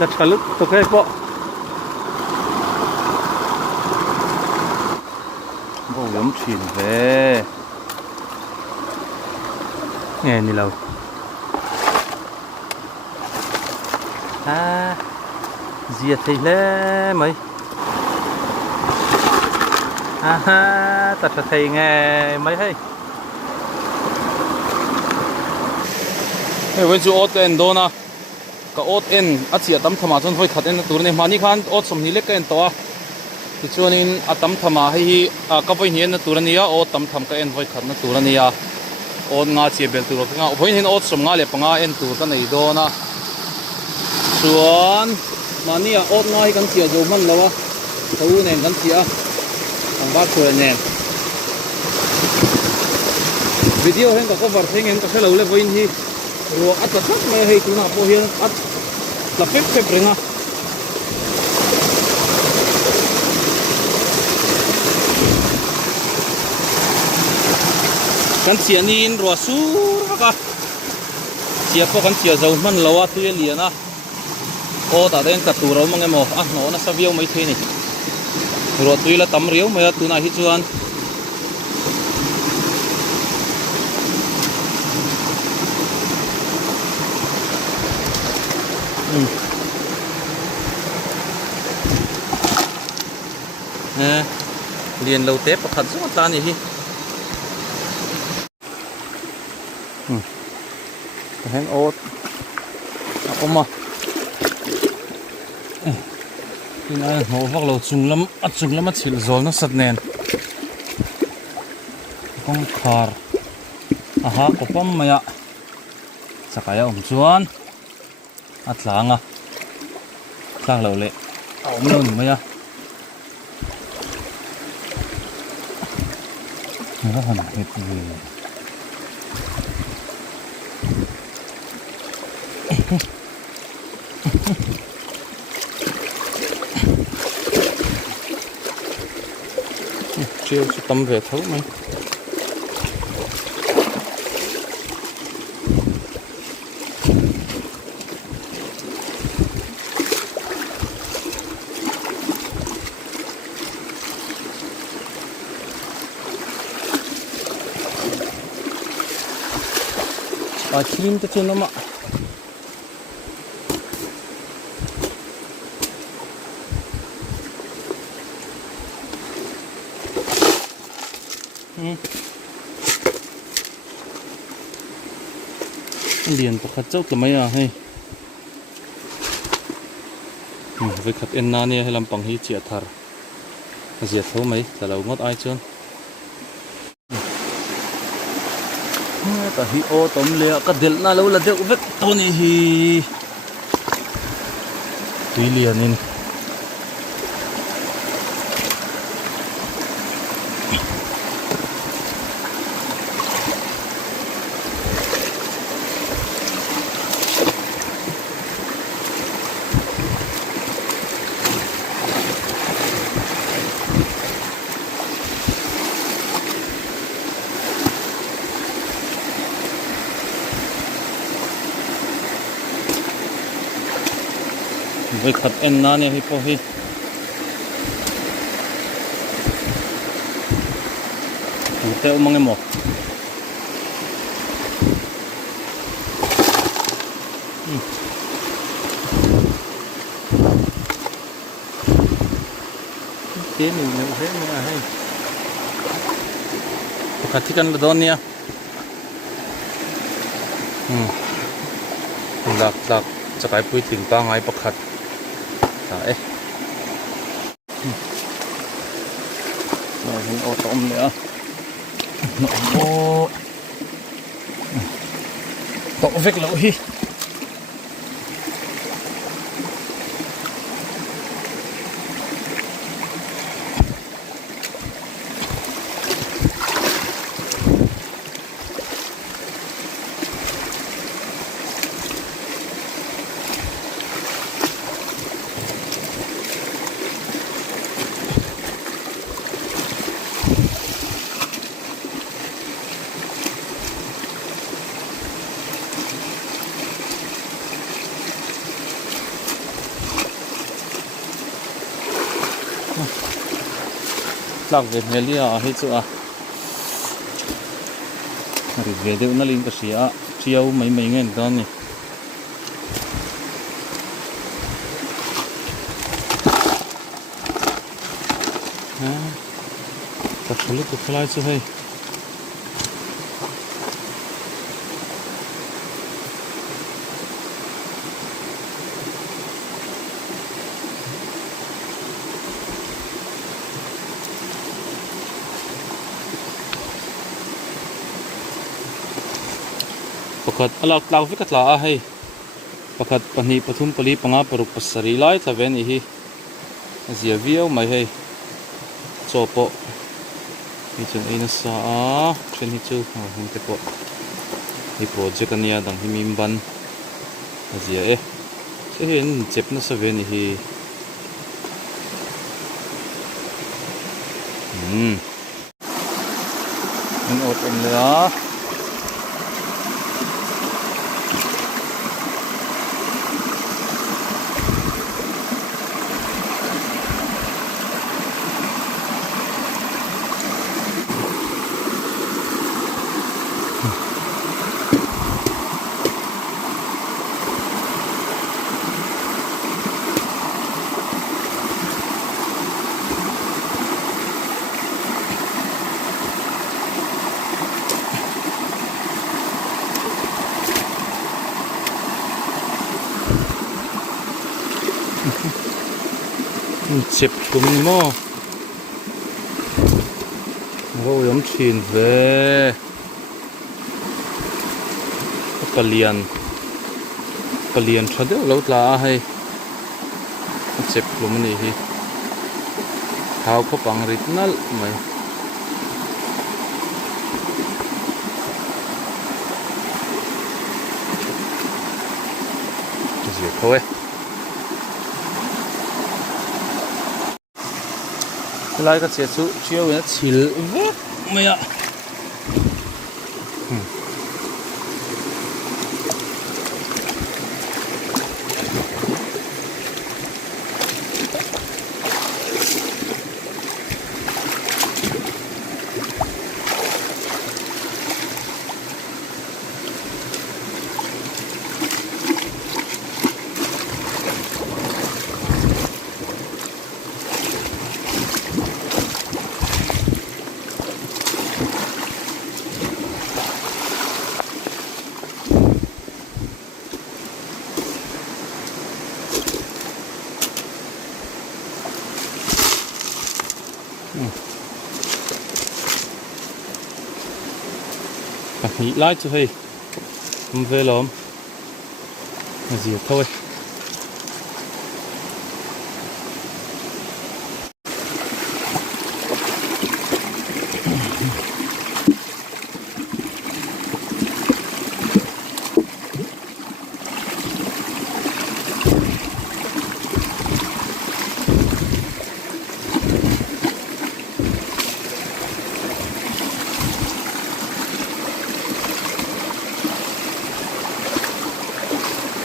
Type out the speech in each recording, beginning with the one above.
đặt cả lúc tôi cái bộ bộ giống chuyển về nghe như lâu à diệt thì lẽ mấy à ha thật là thầy nghe mấy hay với chú ốt en đó na cái ốt en ở chia tấm thầm chân voi khát en tour này mà ní khan ốt sầm ní lek en to thì cho nên ở tấm thầm hay cái voi hiền tour này ốt tấm thầm cái en voi khát tour này ốt ngã chia bel tour cái ngã voi hiền ốt sầm ngã lệ ngã en tour cái này đó na chuan mà ní ốt ngã cái chia rồi mình lâu thấu nên cái chia thằng bác tour này video hen có vật hen hen có sẽ lâu lên voi hiền rồi ăn tất mấy hay tụi nào hiền ăn là phép rồi nha kan chia nín rồi su cả chia có kan chia dầu man lâu tụi liền à ô ta đang cắt tủ rồi mà nghe mò nó sao viêu mấy thế này rồi tụi là tắm riếu mấy tụi này hết chưa nè liền lâu tép và khẩn rất là này hi hang ốt ôm mà cái này hồ vác lâu chung lắm chịu rồi nó sạch nền con khar ha có pom mày ạ Chakai chuan tlang lâu lệ lâu mày ạ nó hẳn hết gì chiều cho tâm về thấu mày chim ta chun lắm ạ liền có khát chốc là mấy à hay với khát en na này hay làm bằng hi chia thar diệt thấu mấy là lâu ngót ai chưa ta hi ô tôm lẹ cái del na lâu là del vết to này hi tùy liền nên với khát en na này hi po hi tụi teo mang em mò thế mình nhiều thế nữa hay khát thích ăn là đón nha lạc Chakai pui ting pa ngai pakhat ta rồi hình ô tôm nữa ô tổ vết lỗ hi tlak ve melia hi chu a ri ve deuh na ling ka sia chiau mai mai ngen dan ni ha ta thulu tu khlai chu hei pakhat alak tlak veka tla a hei pakhat pahnih pathum pali panga paruk pasari lai thave ni hi zia viau mai hei chopo hi chun eina sa a chen hi chu hung te po hi project ania dang hi mim ban zia e se hen chep na sa ve ni hi an ot em le a chep kum ni mo ro yom thin ve palian thadeu lo tla a hei chep kum ni hi thau kho pang rit nal mai zia thôi lai ka che chu chiao na chil vek maya nghỉ lại cho hay không về lắm là gì thôi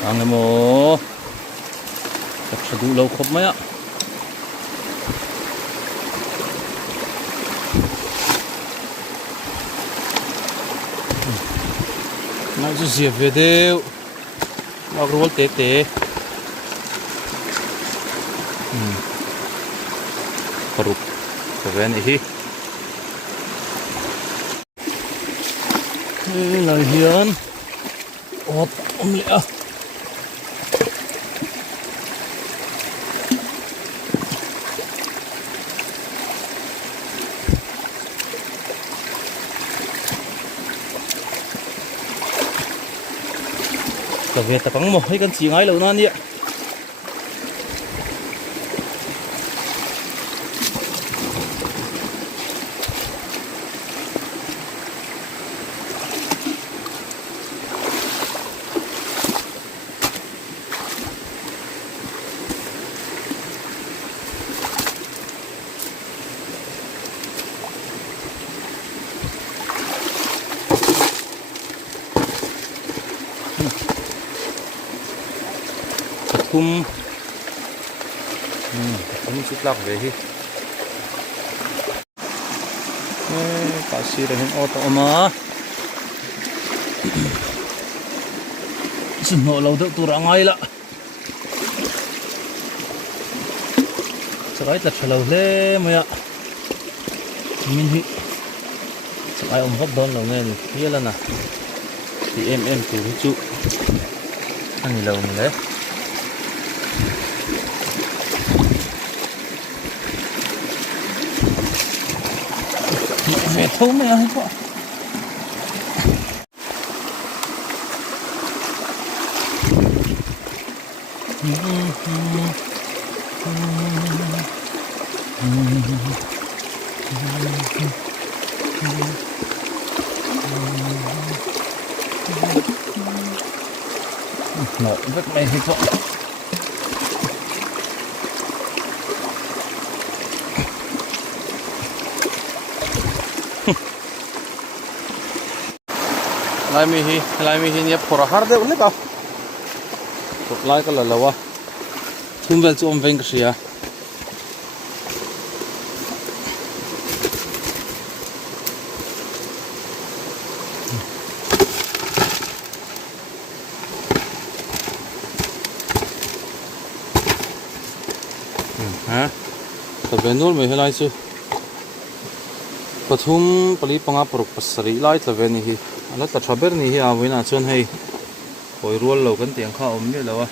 ăn em mồ tập sẽ đủ lâu khóc mấy ạ nói cho diệp về đều nó có tê tê rụp cái về này hi lời hiền ốp lẹ cái về tập bắn một hay con chỉ ngay lâu non đi ạ kum chút lọc về đi cả xí rồi ô tô mà xin hộ lâu được tu ra ngay lạ Chakai thật lâu lê mày ạ mình hi Chakai ông vấp đón lâu nghe như là nè thì em tủ chú ăn lâu mình đấy về thấu mày ơi quá nó rất mày hết rồi lai mi hi nia phora har de ule ka to lai ka la lawa thum vel chu om veng ka sia ha to benul me helai chu pathum pali panga porok pasari lai tlawe ni hi ala ta thaber ni hi awina chon hei poi rual lo kan tiang kha om ni lawa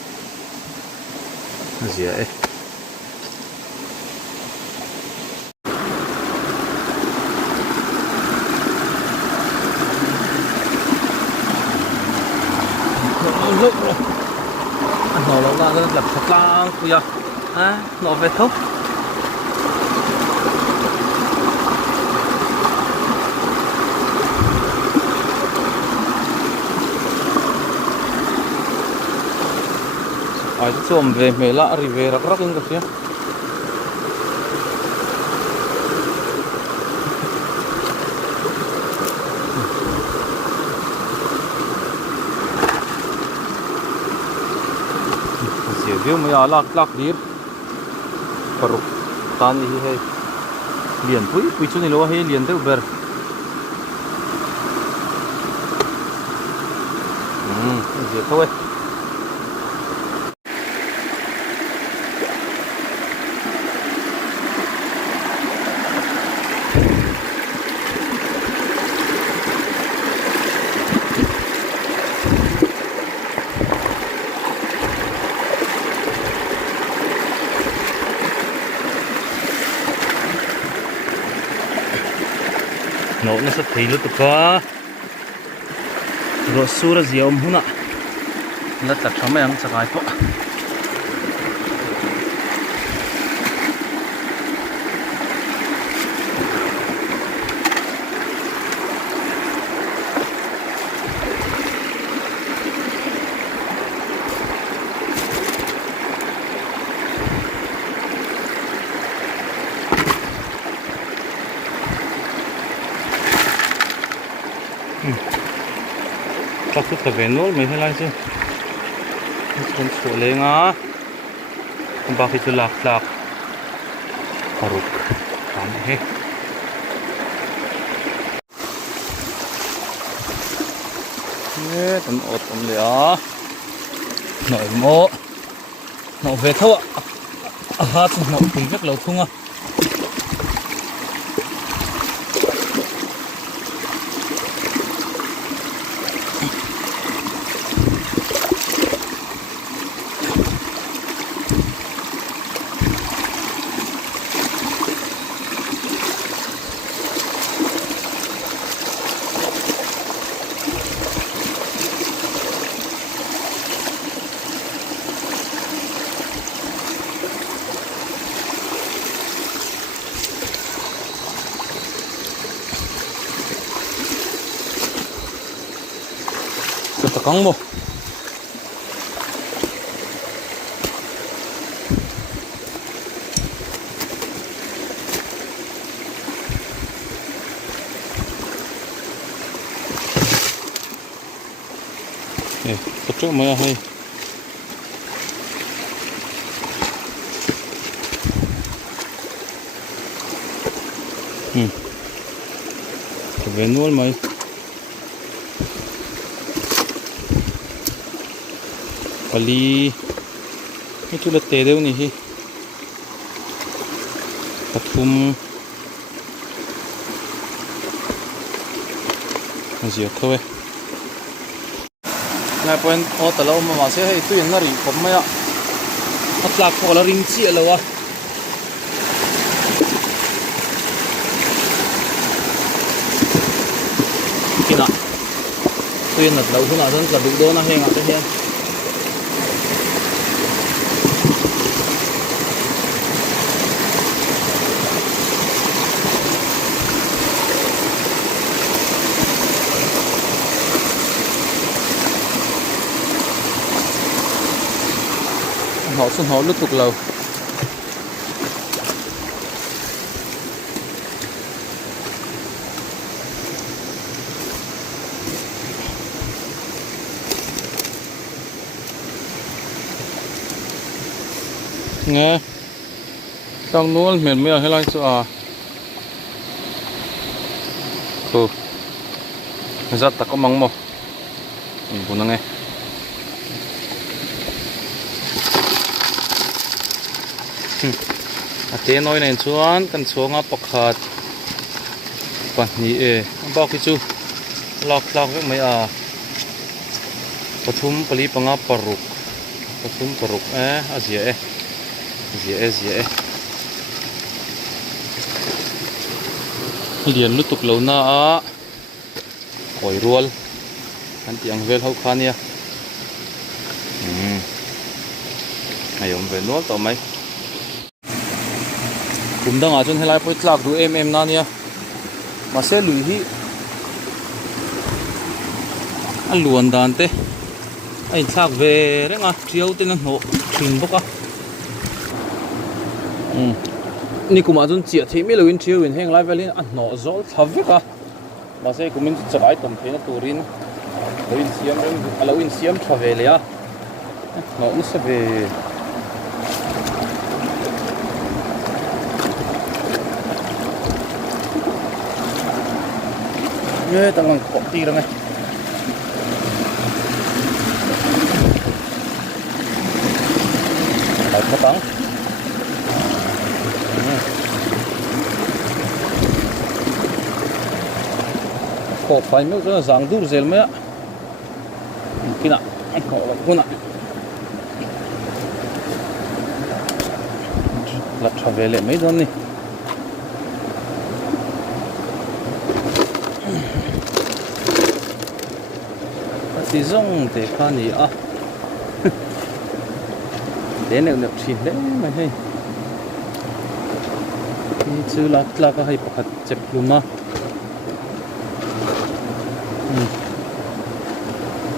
zia e nó lo ra cái lập thật lang kìa nó về thốc ai chôm về mẹ lạ rive rắc rắc cái gì view mới lak dir paruk tan hi hay liền pui chu ni lo hay liền te ber gì thôi nó sẽ thấy được cả rồi xua ra gì ông hôn ạ nó chặt chóng mấy anh Chakai po chắc chút là về nốt mấy thế này chứ con sủa lên á con bác thì chú lạc paruk cảm hết con ớt con lẻ nổi mộ nó về thôi ạ hát nó cùng rất lâu không à cắn một tập trung mới hay về nuôi mày pali cái chỗ là tê đâu nhỉ pathum gì thôi này point ở tờ lâu mà sẽ hay tuyển nó rỉ cũng mấy ạ bắt lạc hoặc là ring chia lâu à khi nào tuyển là lâu thế nào dân là đủ đô nó hay ngặt thế hen họ xuân họ lướt tục lâu nghe đang nuôi miền miền hay là sao cô rất là có mong mò buồn nghe thế nói này chuan kan chuang pakhat pahnih bao ki chu lak vek mai a pathum pali panga pathum paruk azia lian lutuk lo na a koi rual an tiang vel ho khania ayom ve nual to mai cũng đang ở trên helai point lạc đủ em na nia mà sẽ lùi hi anh luồn đàn thế anh lạc về đấy ngà chiếu tên anh hộ trình bốc á ni cũng mà trên chia thì mấy lần chiếu mình hang lại về lên anh nọ rõ thав vậy cả mà sẽ cũng mình chụp ai tầm thế nó turin lâu in xiêm travel ya nọ nó sẽ về nghe tao còn cọp ti đâu nghe lại có tắng cọp phải mấy cái dạng đu rèn mấy á kia nè anh cọp là con nè lật travel lại mấy đứa này thì giống để pha gì à để nẹo chín đấy mày hay thì chứ là cái hay bạc chép luôn mà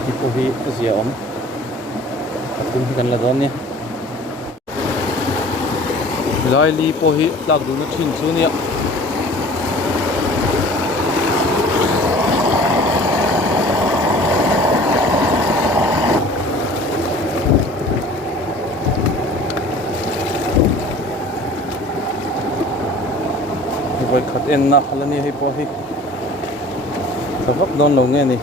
thì có gì gì ổn cũng gần là đó nhé lại li po hi lạc đủ nó chín xuống nhé vậy khát en na là ni hay po hi các vấp đòn lâu nghe nè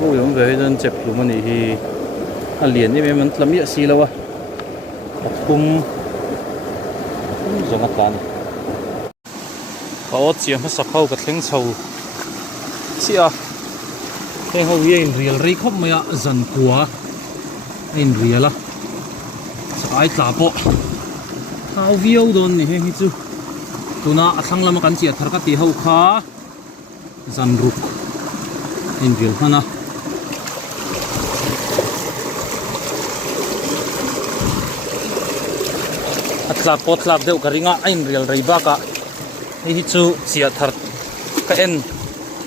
cô giống về dân chụp luôn mà nè thì liền đi mình làm gì xí lâu à cũng giống ngắt tàn Aiawt chia mà sắp hậu cái thằng sầu xí à thằng hậu yên real ri khóc mày dần quá in real à sai trả bộ thao video đồn này hay chứ tụi nó thằng làm cái gì thằng cái tí hậu khá dần rục in real hả na pot lap deuh ka ringa in real rei ba ka hi chu chia thar ka en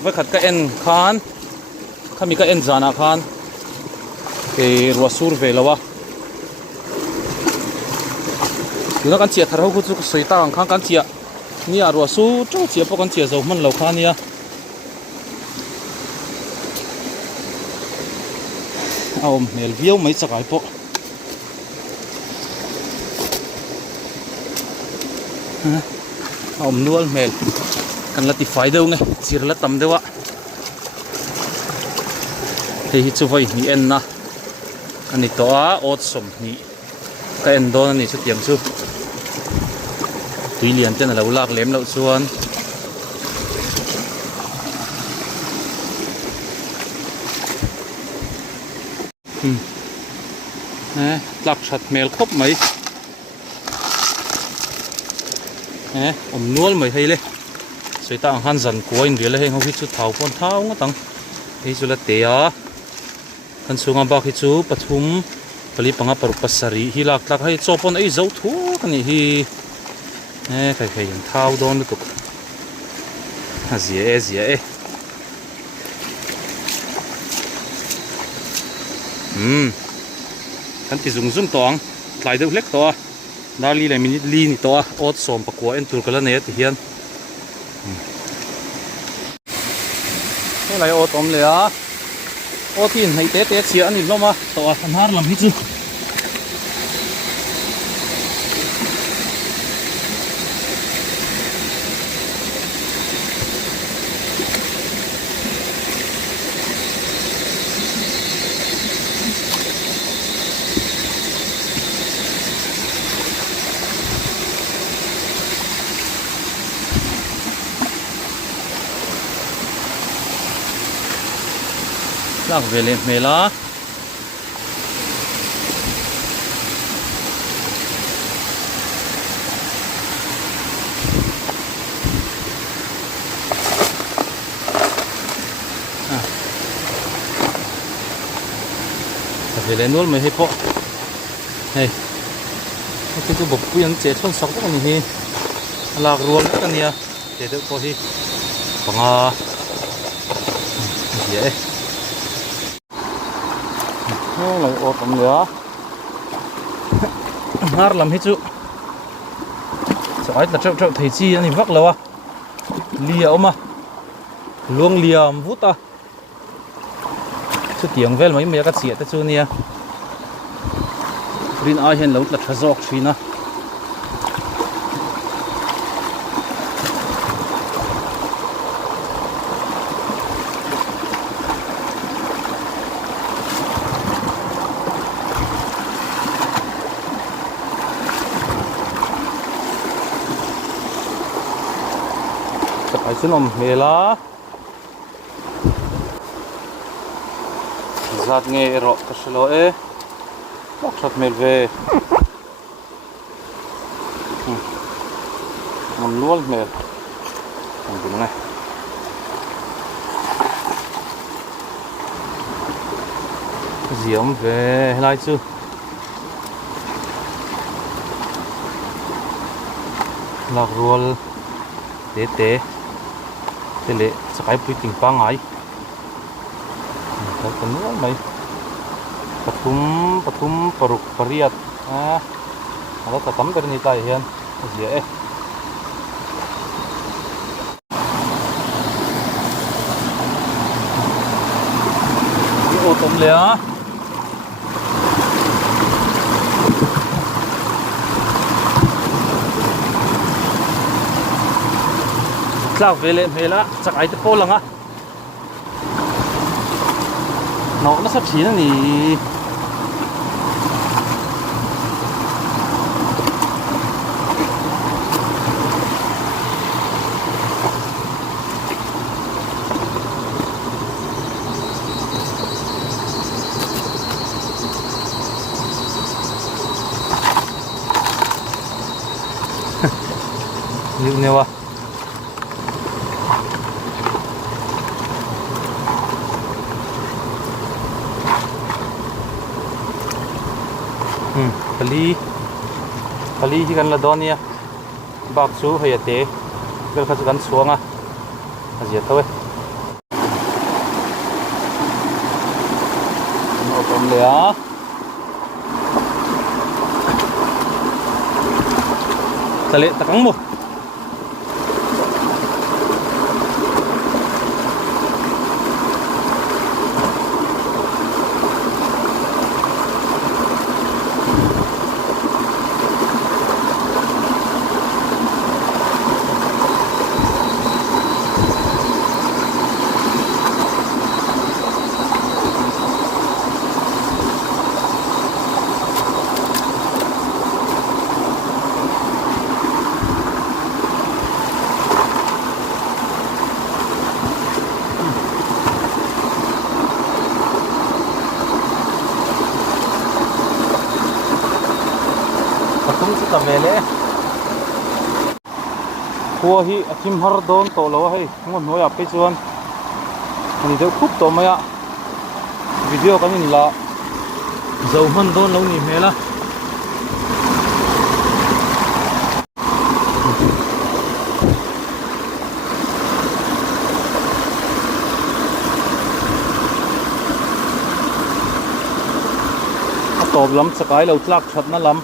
vai khat ka en khan khami ka en jana khan ke ruasur ve lawa tuna kan chia thar ho chu soi ta ang khang kan chia ni a ruasu chu chia po kan chia zo man lo khan ya om mel viau mai chakai po om nual mel kan lati fai deuh nge chir la tam dewa hei hi chu vai hnih-na ani to a ot som hnih ka en don ani chu tiang chu tui lian ten a lo lak lem lo chuan tlak that mel khop mai om nual mai hei le soi ta han zan ko in rial heng ho hi chu thau pon thau nga tang hei chu la te a kan chunga ba hi chu pathum pali panga paru pasari hi lak tlak hei chopon ei zo thu kani hi khai khai yang thau don tu a zia e kan ti zung zum tong tlai deuh hlek to a dali le minute li ni to a ot som pakua en tur kala ne ti hian lai ot om le a otin hei te chia ani loma to a han har lam hi chu lak vele mela vele nual mai hei po hei cái chu bộc puyang che thon sak tak ani hi lak rual tak ania te deuh po hi panga ye lai ot om le a har lam hi chu chai ta trau thei chi ani vak lawa lia oma luang liam vuta chu tiang vel mai me ka chia ta chu nia rin a hian lo tla thazok thina Chakai sun om mela zat nge ro ka shlo e lak shat mel ve ngam nual mel ang din nge ziom ve helai chu lak rual te le Chakai pui ting pa ngai ta kan nual mai pathum paruk pariat ala ta tam berni tai hian zia e ni o tom le a tlak vele mela Chakai te po langa nok na sa thina ni liu newa pali hi kan la donia bak chu hayate gal kha kan suanga azia thawe no tom le a tale takang mo patung chu ta vele khua hi akim har don to lo hei ngon noya pe chuan ani deuh khup to maya video kan in la zo man don lo ni mela tawp lam chakai lo tlak thatna lam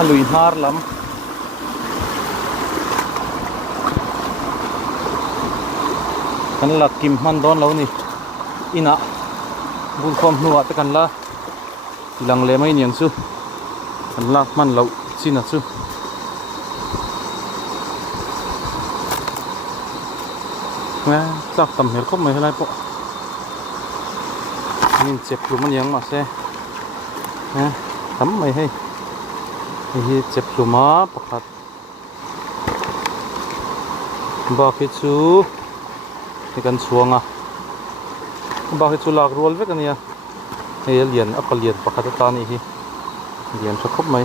a lui hnar lam kan la kim man don lo ni ina bul khom nuwa te kan la lang le mai niang chu kan lak man lo china chu nga tlak tam hel khop mai helai po nin chep lu man yang ma se ha tam mai hei hi chep lu ma pakhat ba khi chu ni kan chuanga ba khi chu lak rual vek ania hei lian akal lian pakhat ta ni hi lian tha khop mai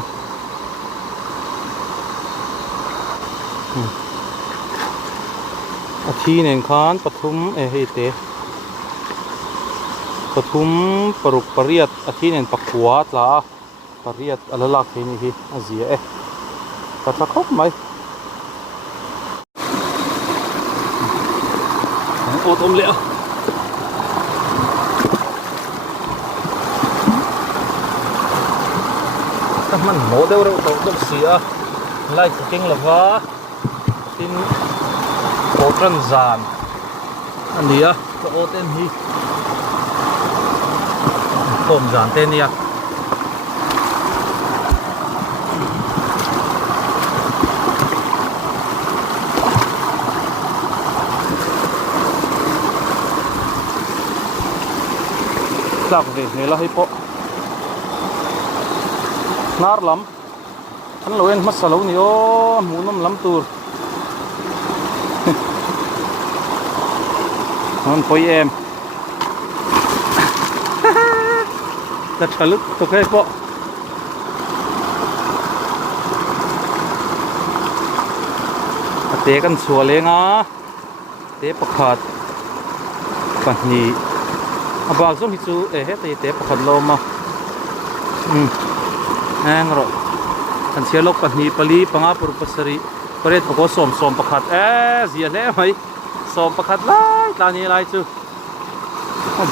a thi nen khan pathum e hei te pathum paruk pariat a thi nen pakua tla pariat alalak he ni hi azia e ta tha khop mai ô tôm lẹo các man mổ đâu đâu tàu tôm xía lại cooking là vá tin ô trần giàn anh đi à có ô tên hi tôm giàn tên đi à lak ve hela hi po nar lam an lo en masalo ni o munom lam tur non poi em ta chalut to kai po ate kan chualenga te pakhat pahni abang zo hichu e he te pakhat lo ma ang ro kan sialok pahni pali panga pur pasari paret pako som pakhat e zia le mai som pakhat lai tlani lai chu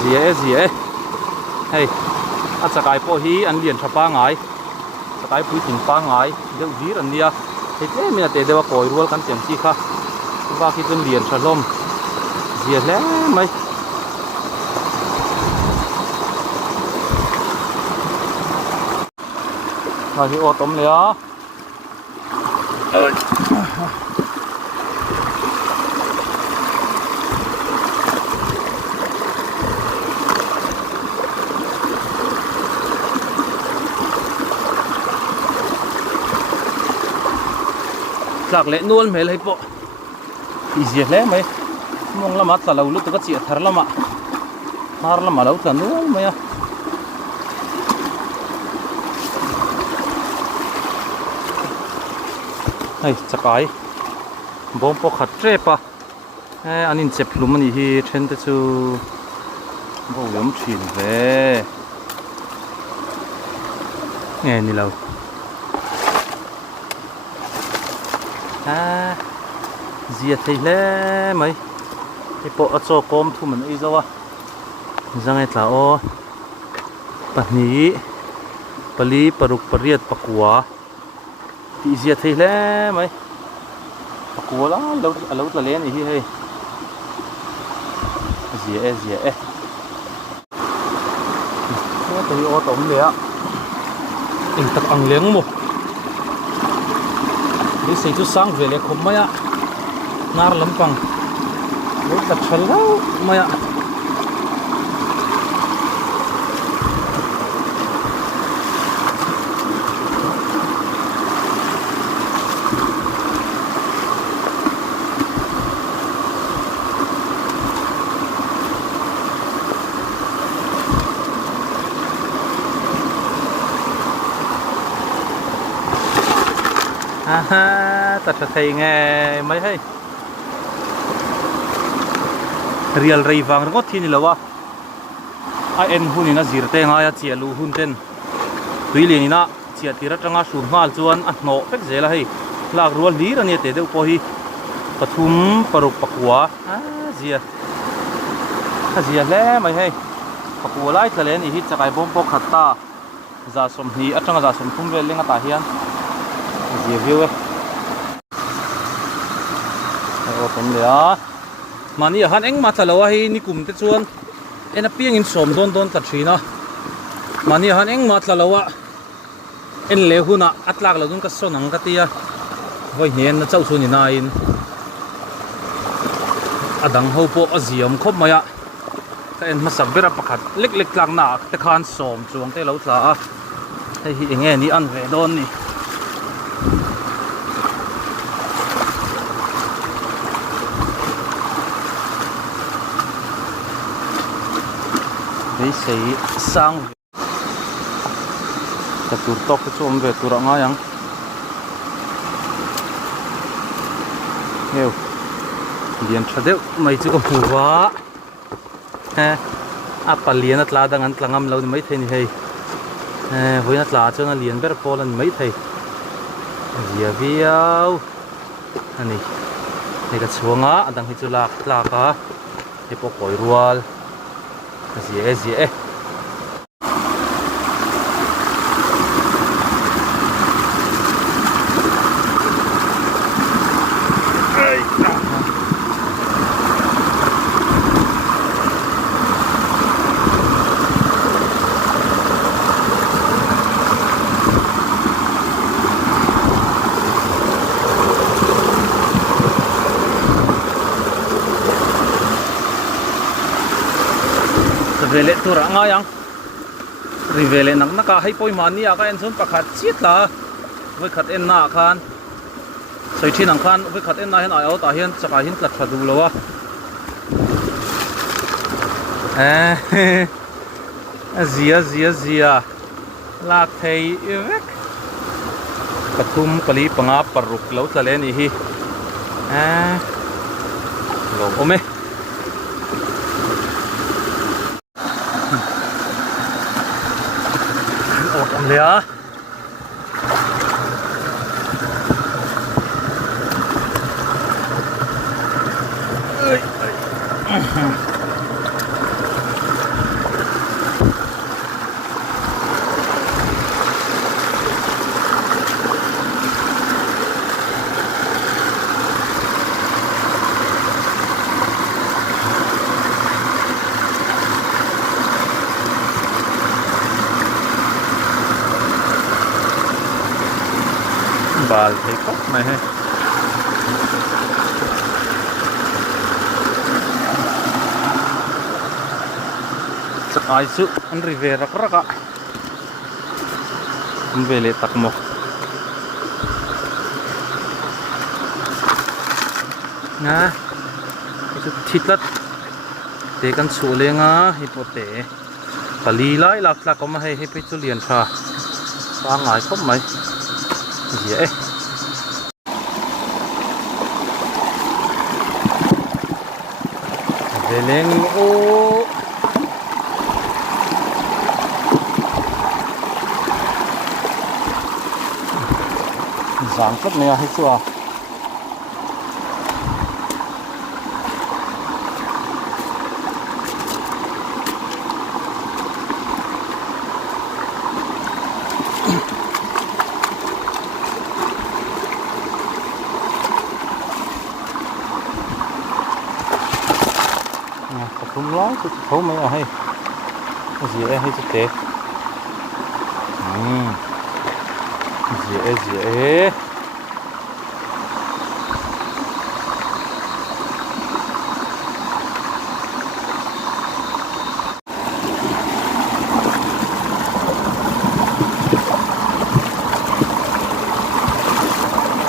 zia hei a chakai po hi an lian thapa ngai chakai pui tin pa ngai deu dir an nia hete mina te dewa koi rual kan tiang chi kha ba ki tun lian thalom zia le mai hi ô tôm lẹ lạc lệ nuôn mấy lấy bộ thì diệt lẽ mấy mong lắm là lâu lúc tôi có chuyện thar lắm ạ thar lắm mà lâu là nuôn mấy à ai Chakai bom po khat tre pa anin chep lum ani hi then te chu bo lom thin ve nghe ni lo zia thei le mai hi po a cho kom thu man ei zawa zangai tla o pahni pali paruk pariat pakua ti zia thei le mai pakua la lo la len hi hei zia e nó tới ô tống đấy ạ anh tập ăn liếng một đi xây chút sáng về lấy khóm mấy ạ nar lắm bằng lúc tập chân lâu mấy ạ ha ta cho thầy nghe mấy hay real rây vàng ngót thiên là wa ai en hun ina zirte nga ya chia lu hun ten tui li na chia tira tanga sur ngal chuan a no pek zela hei lak rual li ra ne te deuh po hi pathum paruk pakua zia le mai hei pakua lai tlalen I hi chakai bom po khatta za som hi atanga za som thum vel lenga ta hian zia view e o tom le a mani han eng ma thalawa hi ni kum te chuan ena piang in som don ta thina mani han eng ma thalawa en le huna atlak lo dun ka sonang ka tia voi hian na chau chu ni na in adang ho po aziam khop maya ka en masak bera pakhat lek lek tlak na te khan som chuang te lo tla a hei hi enge ni an ve don ni hei sei sang ta tur tok chu om ve tur anga yang heu lian thadeu mai chu ko huwa he a palian atla dang an tlangam lo ni mai thei ni hei voina tla chona lian ber pol an mai thei zia viau ani nei ka chuanga adang hi chu lak tlaka he po koi rual zia vele tura nga yang rivele nak naka hai poi mani aka en son pakhat chitla voi khat en na khan soi thin ang khan voi khat en na hen Aiawt ta hian Chakai hin tlat thadu lowa zia lak thei vek pathum pali panga paruk lo tlale ni hi lo ome om le a bal thấy khóc này he Chakai chu an rive rak raka an vele takmo na chu thitlat te kan chulenga hipote pali lai lak tlak ma he pe chu lian tha sa ngai khop mai dễ về lên ô giảm cấp này hết chưa không lói cho thấu mấy à hay gì hay cho tệ dễ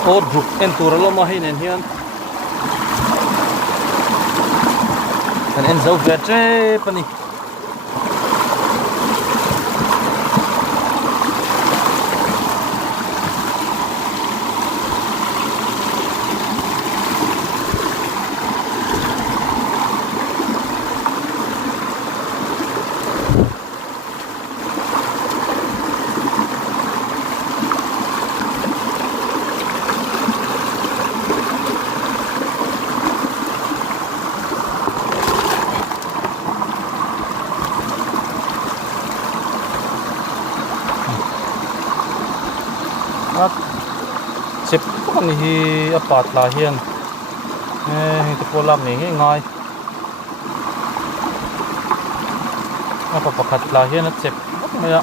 ô rụt en tura lo mà hay nên hiền kan en zo ver tre pani chep kan hi a patla hian hi te polam ni nge ngai a pakhat la hian a chep maya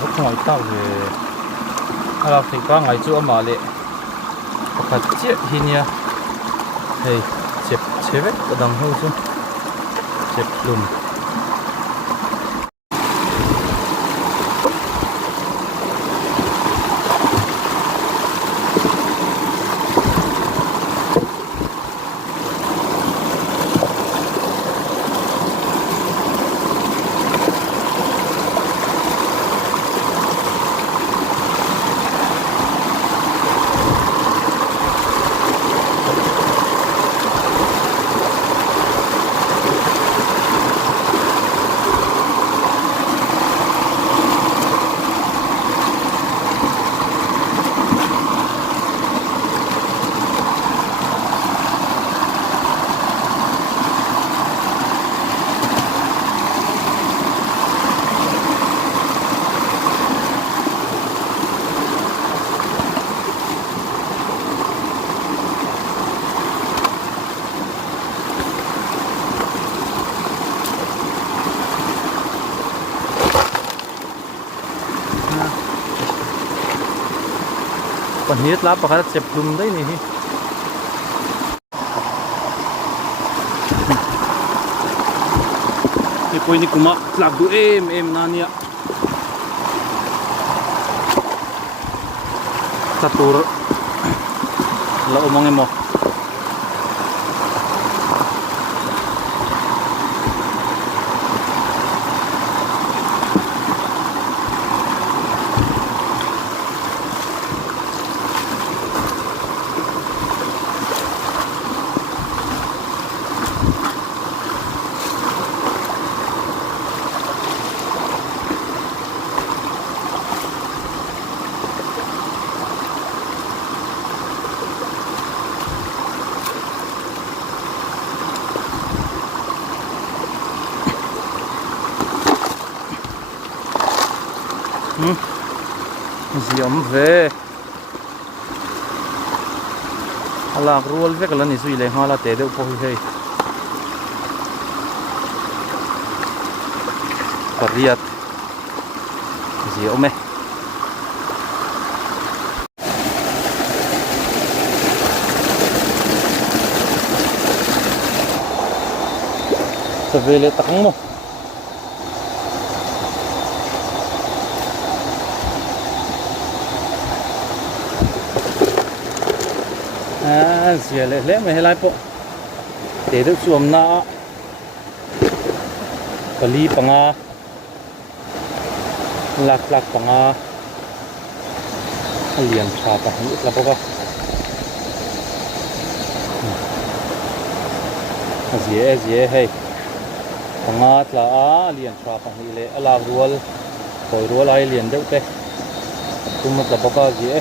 bốc ngoài tao về là thì có ngày chỗ mà lệ pakhat chiếc hi nia hey chep chevek kadang hu chu chep lum còn hiết lá pakhat chep lum đấy ni hi ni poi ni kuma tlak du em na nia tatur la omong emo ziom ve alak rual vek lan ni sui le hala te deuh pawh hi hei pariat ziom e savele takang mo zia le me helai po te deuh chu amna pali panga lak panga lian tha pa hi la boka zia hei panga tla a lian tha pa hi le ala rual koi rual ai lian deuh te tum la boka zia